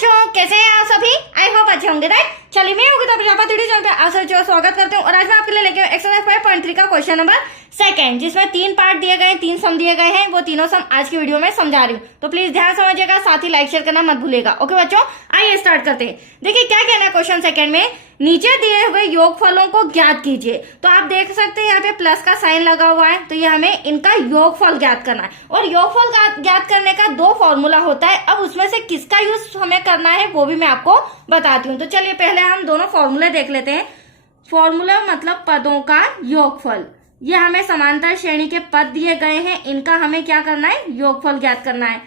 बच्चों, कैसे हैं आप सभी? आई होप अच्छे होंगे, राइट? चलिए, मैं योगिता प्रजापति चैनल पे आप सभी का स्वागत करते हूँ और आज मैं आपके लिए लेके एक्सरसाइज 5.3 का क्वेश्चन नंबर सेकंड, जिसमें 3 पार्ट दिए गए हैं, 3 सम दिए गए हैं। वो तीनों सम आज की वीडियो में समझा रही हूँ, तो प्लीज ध्यान समझिएगा, साथ ही लाइक शेयर करना मत भूलिएगा। ओके बच्चों, आइए स्टार्ट करते हैं। देखिए क्या कहना है क्वेश्चन सेकंड में, नीचे दिए हुए योगफलों को ज्ञात कीजिए। तो आप देख सकते हैं यहाँ पे प्लस का साइन लगा हुआ है, तो ये हमें इनका योगफल ज्ञात करना है। और योगफल ज्ञात करने का 2 फॉर्मूला होता है। अब उसमें से किसका यूज हमें करना है वो भी मैं आपको बताती हूँ। तो चलिए पहले हम दोनों फॉर्मूले देख लेते हैं। फॉर्मूला मतलब पदों का योगफल। ये हमें समांतर श्रेणी के पद दिए गए हैं, इनका हमें क्या करना है, योगफल ज्ञात करना है।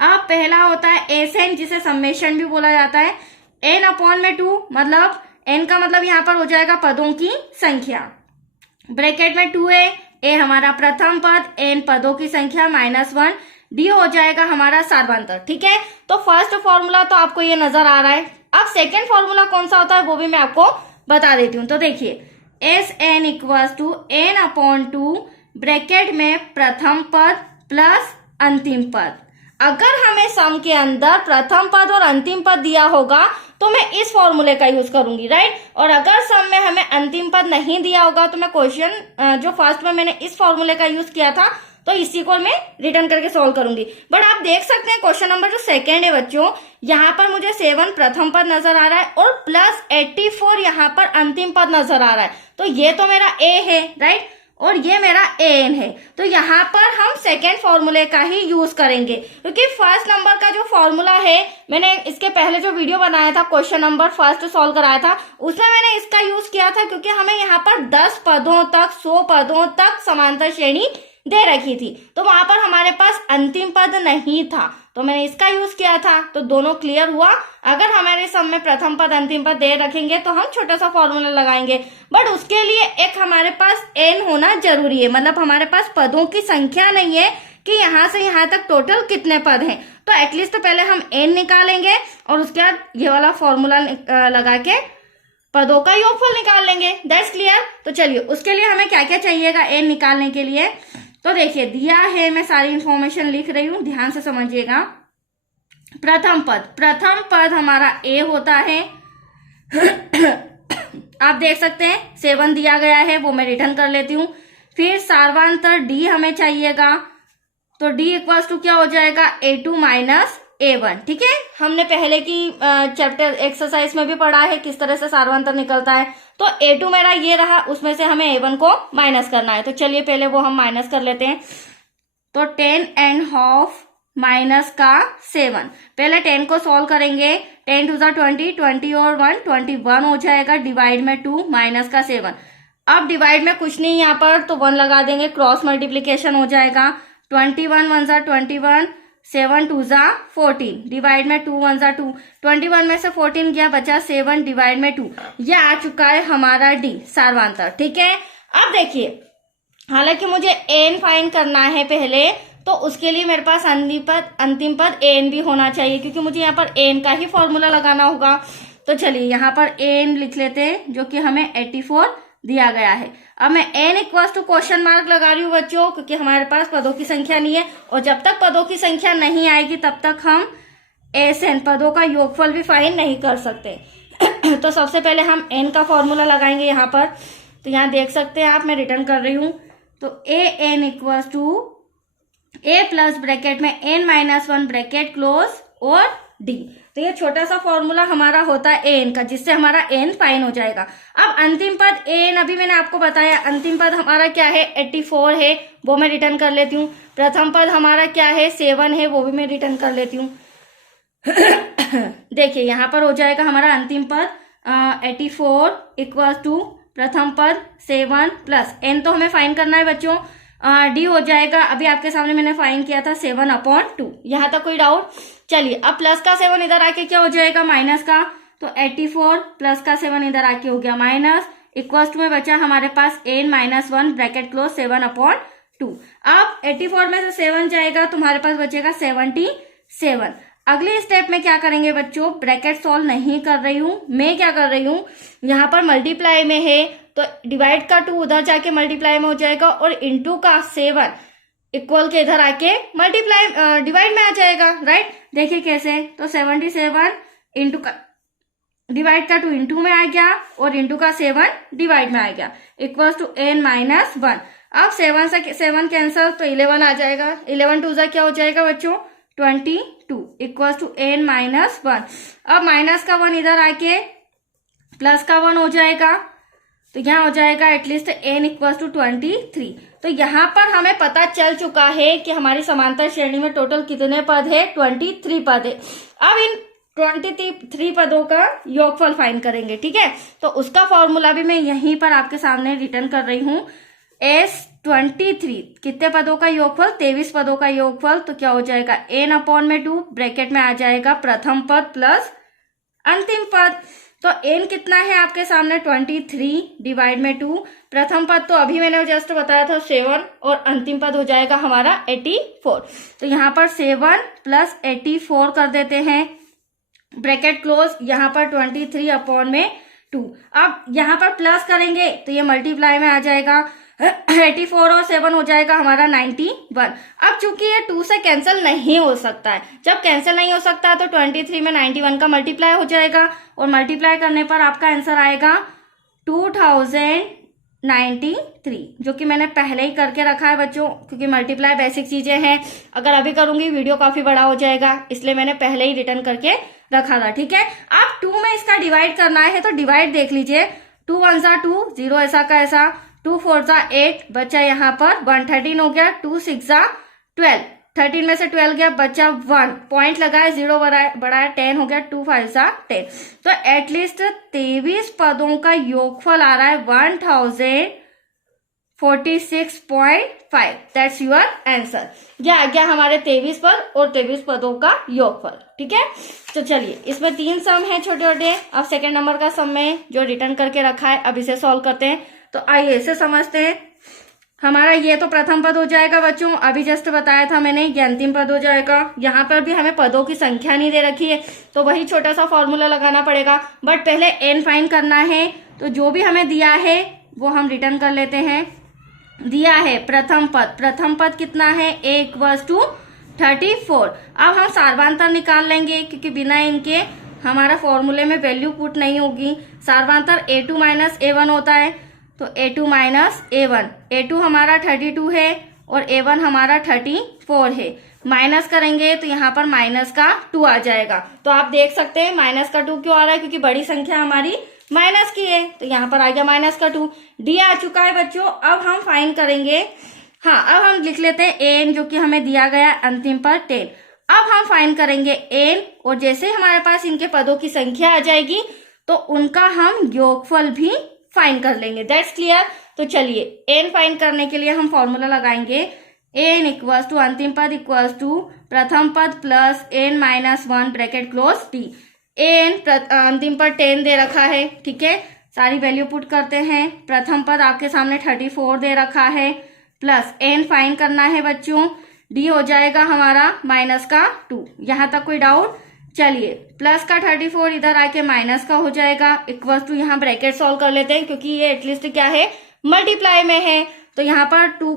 अब पहला होता है एसएन, जिसे सम्मेशन भी बोला जाता है। एन अपॉन में 2, मतलब एन का मतलब यहाँ पर हो जाएगा पदों की संख्या। ब्रैकेट में 2a, ए हमारा प्रथम पद, एन पदों की संख्या -1, डी हो जाएगा हमारा सार्वंतर। ठीक है, तो फर्स्ट फॉर्मूला तो आपको ये नजर आ रहा है। अब सेकेंड फॉर्मूला कौन सा होता है वो भी मैं आपको बता देती हूँ। तो देखिए S n equals to n upon 2, bracket में प्रथम पद प्लस अंतिम पद। अगर हमें सम के अंदर प्रथम पद और अंतिम पद दिया होगा तो मैं इस फॉर्मूले का यूज करूंगी, राइट? और अगर सम में हमें अंतिम पद नहीं दिया होगा तो मैं क्वेश्चन जो फर्स्ट में मैंने इस फॉर्मूले का यूज किया था तो इसी को मैं रिटर्न करके सॉल्व करूंगी। बट आप देख सकते हैं क्वेश्चन नंबर जो सेकेंड है बच्चों, यहाँ पर मुझे 7 प्रथम पद नजर आ रहा है और प्लस 84 यहाँ पर अंतिम पद नजर आ रहा है। तो ये तो मेरा ए है, राइट? और ये मेरा एन है। तो यहाँ पर हम सेकेंड फॉर्मूले का ही यूज करेंगे, क्योंकि फर्स्ट नंबर का जो फॉर्मूला है, मैंने इसके पहले जो वीडियो बनाया था क्वेश्चन नंबर फर्स्ट सॉल्व कराया था, उसमें मैंने इसका यूज किया था, क्योंकि हमें यहाँ पर 10 पदों तक 100 पदों तक समांतर श्रेणी दे रखी थी। तो वहां पर हमारे पास अंतिम पद नहीं था, तो मैंने इसका यूज किया था। तो दोनों क्लियर हुआ। अगर हमारे सम में प्रथम पद अंतिम पद दे रखेंगे तो हम छोटा सा फॉर्मूला लगाएंगे, बट उसके लिए एक हमारे पास एन होना जरूरी है। मतलब हमारे पास पदों की संख्या नहीं है कि यहाँ से यहाँ तक टोटल कितने पद हैं। तो एटलीस्ट तो पहले हम एन निकालेंगे और उसके बाद ये वाला फॉर्मूला लगा के पदों का योगफल निकाल लेंगे। That's clear. तो चलिए उसके लिए हमें क्या क्या चाहिएगा एन निकालने के लिए। तो देखिए दिया है, मैं सारी इंफॉर्मेशन लिख रही हूं, ध्यान से समझिएगा। प्रथम पद हमारा ए होता है। आप देख सकते हैं 7 दिया गया है, वो मैं रिटर्न कर लेती हूँ। फिर सार्वंतर डी हमें चाहिएगा, तो डी इक्वल्स टू क्या हो जाएगा, A2 माइनस A1। ठीक है, हमने पहले की चैप्टर एक्सरसाइज में भी पढ़ा है किस तरह से सार्वंतर निकलता है। तो A2 मेरा ये रहा, उसमें से हमें A1 को माइनस करना है। तो चलिए पहले वो हम माइनस कर लेते हैं। तो 10.5 माइनस का 7, पहले 10 को सॉल्व करेंगे। 10 टू 20, 20 और 1 21 हो जाएगा, डिवाइड में 2 माइनस का 7। अब डिवाइड में कुछ नहीं यहाँ पर, तो 1 लगा देंगे, क्रॉस मल्टीप्लीकेशन हो जाएगा। 21 1 21, 7 2 14, डिवाइड में 2 1 2, 21 में से 14 गया, बचा 7, डिवाइड में 2। ये आ चुका है हमारा डी सार्वंतर। ठीक है, अब देखिए, हालांकि मुझे एन फाइंड करना है पहले, तो उसके लिए मेरे पास अंतिम पद एन भी होना चाहिए, क्योंकि मुझे यहाँ पर एन का ही फॉर्मूला लगाना होगा। तो चलिए यहाँ पर एन लिख लेते हैं, जो कि हमें 84 दिया गया है। अब मैं n equals to question mark लगा रही हूँ बच्चों, क्योंकि हमारे पास पदों की संख्या नहीं है, और जब तक पदों की संख्या नहीं आएगी तब तक हम एन पदों का योगफल भी फाइंड नहीं कर सकते। तो सबसे पहले हम एन का फॉर्मूला लगाएंगे यहाँ पर। तो यहाँ देख सकते हैं आप, मैं रिटर्न कर रही हूँ। तो A N equals to A plus bracket में एन -1 ब्रैकेट क्लोज और डी। तो ये छोटा सा फॉर्मूला हमारा होता है एन का, जिससे हमारा एन फाइन हो जाएगा। अब अंतिम पद एन, अभी मैंने आपको बताया अंतिम पद हमारा क्या है, 84 है, वो मैं रिटर्न कर लेती हूँ। प्रथम पद हमारा क्या है, 7 है, वो भी मैं रिटर्न कर लेती हूँ। देखिए यहाँ पर हो जाएगा हमारा अंतिम पद 84 इक्वल टू प्रथम पद 7 प्लस एन, तो हमें फाइन करना है बच्चों। डी हो जाएगा, अभी आपके सामने मैंने फाइन किया था 7/2। यहाँ तक कोई डाउट? चलिए अब प्लस का 7 इधर आके क्या हो जाएगा, माइनस का। तो 84 प्लस का 7 इधर आके हो गया माइनस, इक्वल्स टू में बचा हमारे पास n -1 ब्रैकेट क्लोज 7/2। अब 84 में से 7 जाएगा, तुम्हारे पास बचेगा 77। अगले स्टेप में क्या करेंगे बच्चों, ब्रैकेट सॉल्व नहीं कर रही हूँ मैं, क्या कर रही हूँ, यहाँ पर मल्टीप्लाई में है तो डिवाइड का 2 उधर जाके मल्टीप्लाई में हो जाएगा, और इंटू का 7 इक्वल के इधर आके मल्टीप्लाई डिवाइड में आ जाएगा, राइट? देखिए कैसे, तो 77 इंटू का डिवाइड का 2 इंटू में आ गया और इंटू का 7 डिवाइड में आ गया इक्वल्स टू n-1। अब 7 से 7 कैंसल तो 11 आ जाएगा। 11 टू क्या हो जाएगा बच्चों 22 इक्वल्स टू n-1। अब माइनस का 1 इधर आके प्लस का 1 हो जाएगा तो यहाँ हो जाएगा एटलीस्ट n इक्वल्स टू 23। तो यहाँ पर हमें पता चल चुका है कि हमारी समांतर श्रेणी में टोटल कितने पद है 23 पद है। अब इन 23 पदों का योगफल फाइंड करेंगे, ठीक है। तो उसका फॉर्मूला भी मैं यहीं पर आपके सामने रिटर्न कर रही हूँ। S23 कितने पदों का योगफल 23 पदों का योगफल तो क्या हो जाएगा n/2 ब्रैकेट में आ जाएगा प्रथम पद प्लस अंतिम पद। तो n कितना है आपके सामने 23 डिवाइड में 2। प्रथम पद तो अभी मैंने जस्ट बताया था 7 और अंतिम पद हो जाएगा हमारा 84। तो यहाँ पर 7 प्लस 84 कर देते हैं ब्रैकेट क्लोज, यहाँ पर 23/2। अब यहाँ पर प्लस करेंगे तो ये मल्टीप्लाई में आ जाएगा 84 और 7 हो जाएगा हमारा 91। अब चूंकि ये 2 से कैंसिल नहीं हो सकता है, जब कैंसिल नहीं हो सकता है तो 23 में 91 का मल्टीप्लाई हो जाएगा और मल्टीप्लाई करने पर आपका आंसर आएगा 2093, जो कि मैंने पहले ही करके रखा है बच्चों, क्योंकि मल्टीप्लाई बेसिक चीजें हैं। अगर अभी करूंगी वीडियो काफी बड़ा हो जाएगा, इसलिए मैंने पहले ही रिटर्न करके रखा था, ठीक है। अब 2 में इसका डिवाइड करना है तो डिवाइड देख लीजिए। 2 1 2 0 ऐसा का ऐसा, 2 4 8 बचा यहाँ पर 113 हो गया, 2 6 12, 13 में से 12 गया बचा 1, पॉइंट लगाया 0 बढ़ाया 10 हो गया, 2 5 10। तो एटलीस्ट 23 पदों का योगफल आ रहा है 1046.5। That's your answer. यह आ गया हमारे 23 पद और 23 पदों का योगफल, ठीक है। तो चलिए इसमें 3 सम है छोटे छोटे। अब सेकेंड नंबर का सम में जो रिटर्न करके रखा है अब इसे सॉल्व करते हैं। तो आइए इसे समझते हैं। हमारा ये तो प्रथम पद हो जाएगा बच्चों, अभी जस्ट बताया था मैंने, ये अंतिम पद हो जाएगा। यहाँ पर भी हमें पदों की संख्या नहीं दे रखी है तो वही छोटा सा फॉर्मूला लगाना पड़ेगा, बट पहले n फाइंड करना है। तो जो भी हमें दिया है वो हम रिटर्न कर लेते हैं। दिया है प्रथम पद कितना है a इक्वल्स टू 34। अब हम सार्वांतर निकाल लेंगे क्योंकि बिना इनके हमारा फॉर्मूले में वैल्यू पुट नहीं होगी। सार्वांतर a2 माइनस a1 होता है, तो a2 माइनस a1, a2 हमारा 32 है और a1 हमारा 34 है। माइनस करेंगे तो यहाँ पर माइनस का 2 आ जाएगा। तो आप देख सकते हैं माइनस का 2 क्यों आ रहा है, क्योंकि बड़ी संख्या हमारी माइनस की है, तो यहाँ पर आ गया माइनस का 2। डी आ चुका है बच्चों। अब हम फाइंड करेंगे, हाँ अब हम लिख लेते हैं एन, जो कि हमें दिया गया अंतिम पर 10। अब हम फाइंड करेंगे एन, और जैसे हमारे पास इनके पदों की संख्या आ जाएगी तो उनका हम योगफल भी फाइंड कर लेंगे। That's clear. तो चलिए एन फाइंड करने के लिए हम फॉर्मूला लगाएंगे। एन इक्वल्स टू अंतिम पद इक्वल्स टू प्रथम पद प्लस n-1 ब्रैकेट क्लोज टी। एन अंतिम पद 10 दे रखा है, ठीक है, सारी वैल्यू पुट करते हैं। प्रथम पद आपके सामने 34 दे रखा है, प्लस एन फाइंड करना है बच्चों। डी हो जाएगा हमारा माइनस का 2। यहाँ तक कोई डाउट? चलिए प्लस का 34 इधर आके माइनस का हो जाएगा इक्वल्स टू, यहाँ ब्रैकेट सॉल्व कर लेते हैं क्योंकि ये एटलीस्ट क्या है मल्टीप्लाई में है। तो यहाँ पर -2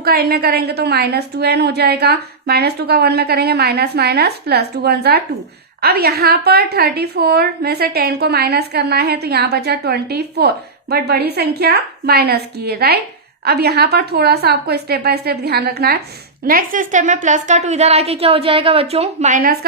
का n में करेंगे तो -2n हो जाएगा, -2 का 1 में करेंगे माइनस माइनस प्लस 2 1 2। अब यहाँ पर 34 में से 10 को माइनस करना है तो यहाँ बचा 24, बट बड़ी संख्या माइनस की है, राइट। अब यहाँ पर थोड़ा सा आपको स्टेप बाय स्टेप ध्यान रखना है। नेक्स्ट स्टेप में प्लस का 2 इधर आके क्या हो जाएगा बच्चों, माइनस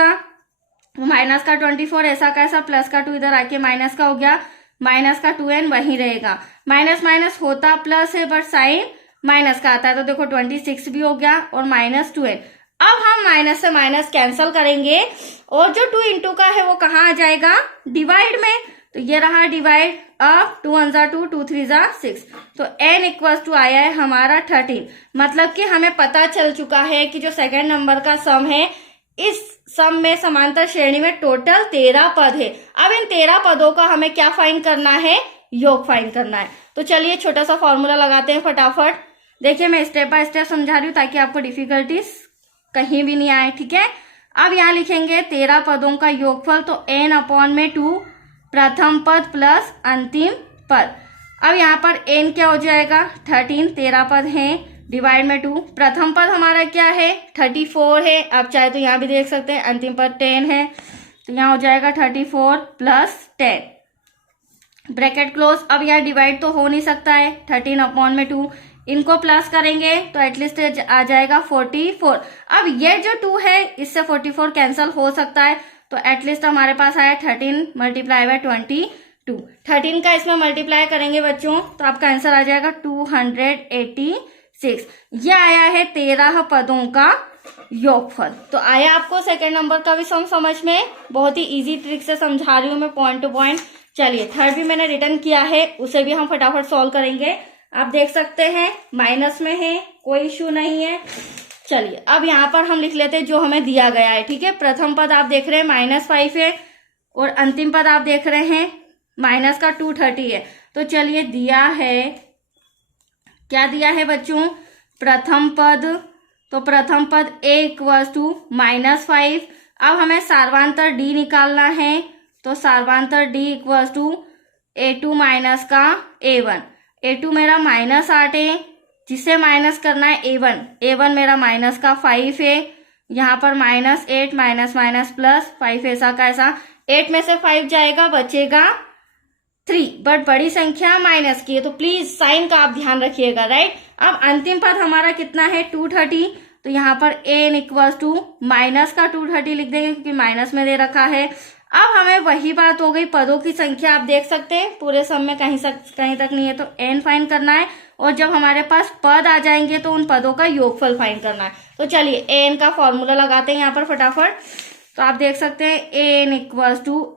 का 24 ऐसा कैसा, प्लस का 2 इधर आके माइनस का हो गया, माइनस का 2n वहीं रहेगा। माइनस माइनस होता प्लस है बट साइन माइनस का आता है, तो देखो 26 भी हो गया और -2n। अब हम माइनस से माइनस कैंसल करेंगे और जो 2 इंटू का है वो कहाँ आ जाएगा, डिवाइड में। तो ये रहा डिवाइड। अब 2 1 2 2 3 6, तो n इक्वल्स टू आया है हमारा 13। मतलब कि हमें पता चल चुका है कि जो सेकंड नंबर का सम है, इस सम में समांतर श्रेणी में टोटल 13 पद है। अब इन 13 पदों का हमें क्या फाइंड करना है, योग फाइंड करना है। तो चलिए छोटा सा फॉर्मूला लगाते हैं फटाफट। देखिए मैं स्टेप बाय स्टेप समझा रही हूँ ताकि आपको डिफिकल्टीज कहीं भी नहीं आए, ठीक है। अब यहाँ लिखेंगे 13 पदों का योगफल, तो n/2 प्रथम पद प्लस अंतिम पद। अब यहाँ पर n क्या हो जाएगा, 13, 13 पद हैं, डिवाइड में 2। प्रथम पद हमारा क्या है, 34 है, आप चाहे तो यहाँ भी देख सकते हैं, अंतिम पद 10 है, तो यहाँ हो जाएगा 34 प्लस 10 ब्रैकेट क्लोज। अब यहाँ डिवाइड तो हो नहीं सकता है, 13/2 इनको प्लस करेंगे तो एटलीस्ट आ जाएगा 44। अब ये जो 2 है इससे 44 कैंसिल हो सकता है, तो एटलीस्ट हमारे पास आया 13 मल्टीप्लाई बाय 22। 13 का इसमें मल्टीप्लाई करेंगे बच्चों तो आपका आंसर आ जाएगा 286। यह आया है 13 पदों का योगफल। तो आया आपको सेकंड नंबर का भी सम समझ में? बहुत ही इजी ट्रिक से समझा रही हूँ मैं, पॉइंट टू पॉइंट। चलिए थर्ड भी मैंने रिटर्न किया है, उसे भी हम फटाफट सॉल्व करेंगे। आप देख सकते हैं माइनस में है, कोई इश्यू नहीं है। चलिए अब यहाँ पर हम लिख लेते हैं जो हमें दिया गया है, ठीक है। प्रथम पद आप देख रहे हैं -5 है और अंतिम पद आप देख रहे हैं माइनस का 230 है। तो चलिए दिया है, क्या दिया है बच्चों? प्रथम पद, तो प्रथम पद a = -5। अब हमें सार्वांतर d निकालना है, तो सार्वांतर d = a2 माइनस का a1। a2 मेरा -8 है, जिसे माइनस करना है a1। a1 मेरा माइनस का 5 है, यहाँ पर -8 माइनस माइनस प्लस 5 ऐसा का ऐसा। 8 में से 5 जाएगा, बचेगा 3, बट बड़ी संख्या माइनस की है तो प्लीज साइन का आप ध्यान रखिएगा, राइट। अब अंतिम पद हमारा कितना है? 230। तो यहाँ पर n = माइनस का 230 लिख देंगे क्योंकि माइनस में दे रखा है। अब हमें वही बात हो गई, पदों की संख्या आप देख सकते हैं पूरे सम में कहीं तक नहीं है, तो n फाइंड करना है। और जब हमारे पास पद आ जाएंगे तो उन पदों का योगफल फाइंड करना है। तो चलिए n का फॉर्मूला लगाते हैं यहाँ पर फटाफट। तो आप देख सकते हैं n =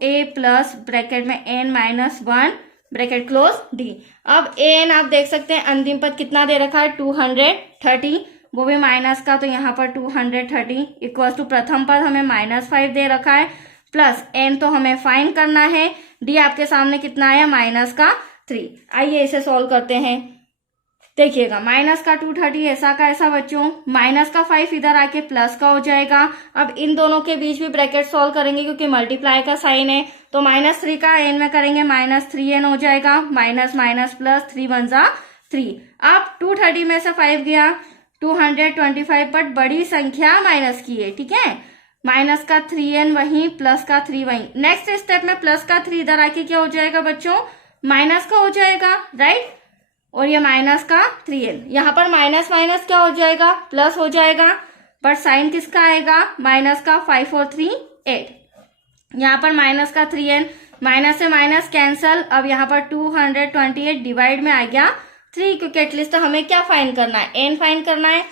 a प्लस ब्रैकेट में n-1 ब्रैकेट क्लोज d। अब n आप देख सकते हैं अंतिम पद कितना दे रखा है? 230, वो भी माइनस का, तो यहाँ पर 230 इक्वल टू प्रथम पद हमें -5 दे रखा है प्लस n तो हमें फाइंड करना है। d आपके सामने कितना आया? -3। आइए इसे सॉल्व करते हैं। देखिएगा माइनस का 230 ऐसा का ऐसा बच्चों, माइनस का 5 इधर आके प्लस का हो जाएगा। अब इन दोनों के बीच भी ब्रैकेट सॉल्व करेंगे क्योंकि मल्टीप्लाई का साइन है, तो -3 का n में करेंगे -3n हो जाएगा, माइनस माइनस प्लस 3 × 1 = 3। अब 230 में से 5 गया 225, बट बड़ी संख्या माइनस की है, ठीक है। माइनस का 3n वहीं, प्लस का 3 वहीं। नेक्स्ट स्टेप में प्लस का 3 इधर आके क्या हो जाएगा बच्चों? माइनस का हो जाएगा, राइट। और ये माइनस का 3n, यहाँ पर माइनस माइनस क्या हो जाएगा? प्लस हो जाएगा, बट साइन किसका आएगा? माइनस का। 5 और 3 8, यहाँ पर माइनस का 3n, माइनस से माइनस कैंसल। अब यहाँ पर 228 डिवाइड में आ गया 3, क्योंकि एटलीस्ट हमें क्या फाइंड करना है? n फाइंड करना है।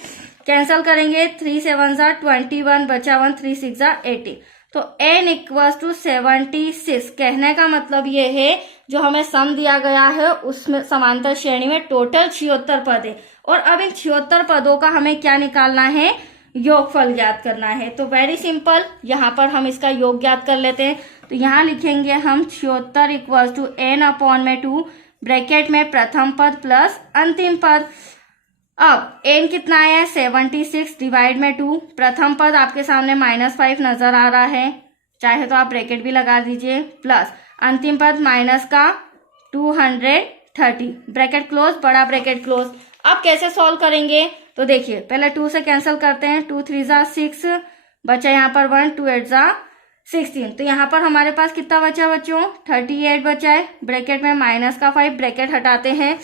कैंसल करेंगे, 3 7 = 21, बचा 1, 3 6 = 18। तो n = 76। कहने का मतलब ये है जो हमें सम दिया गया है उसमें समांतर श्रेणी में टोटल 76 पद है, और अब इन 76 पदों का हमें क्या निकालना है? योगफल ज्ञात करना है। तो वेरी सिंपल, यहाँ पर हम इसका योग ज्ञात कर लेते हैं। तो यहाँ लिखेंगे हम 76 = n/2 ब्रैकेट में प्रथम पद प्लस अंतिम पद। अब n कितना आया? 76 डिवाइड में 2। प्रथम पद आपके सामने -5 नजर आ रहा है, चाहे तो आप ब्रैकेट भी लगा दीजिए, प्लस अंतिम पद माइनस का 230 ब्रैकेट क्लोज, बड़ा ब्रैकेट क्लोज। अब कैसे सॉल्व करेंगे? तो देखिए पहले 2 से कैंसिल करते हैं, 2 3 = 6, बचा यहाँ पर 1, 2 8 = 16। तो यहाँ पर हमारे पास कितना बचा बच्चों? 38 बचा है। ब्रैकेट में माइनस का 5 ब्रैकेट हटाते हैं,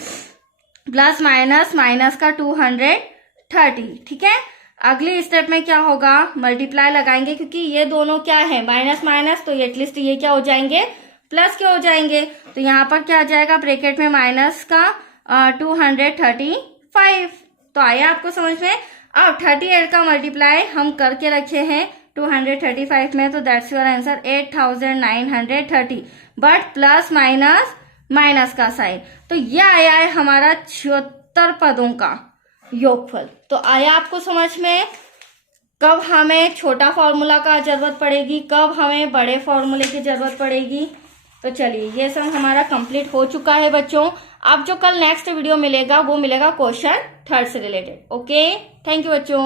प्लस माइनस माइनस का 230, ठीक है। अगली स्टेप में क्या होगा? मल्टीप्लाई लगाएंगे, क्योंकि ये दोनों क्या है? माइनस माइनस, तो एटलीस्ट ये क्या हो जाएंगे? प्लस के हो जाएंगे। तो यहाँ पर क्या आ जाएगा? ब्रैकेट में माइनस का 235। तो आया आपको समझ में? अब 38 का मल्टीप्लाई हम करके रखे हैं 235 में, तो that's your answer 8930, but plus minus minus का साइन। तो ये आया है हमारा 76 पदों का योगफल। तो आया आपको समझ में? कब हमें छोटा फॉर्मूला का जरूरत पड़ेगी, कब हमें बड़े फॉर्मूले की जरूरत पड़ेगी। तो चलिए ये सब हमारा कंप्लीट हो चुका है बच्चों। अब जो कल नेक्स्ट वीडियो मिलेगा वो मिलेगा क्वेश्चन 3 से रिलेटेड। ओके, थैंक यू बच्चों।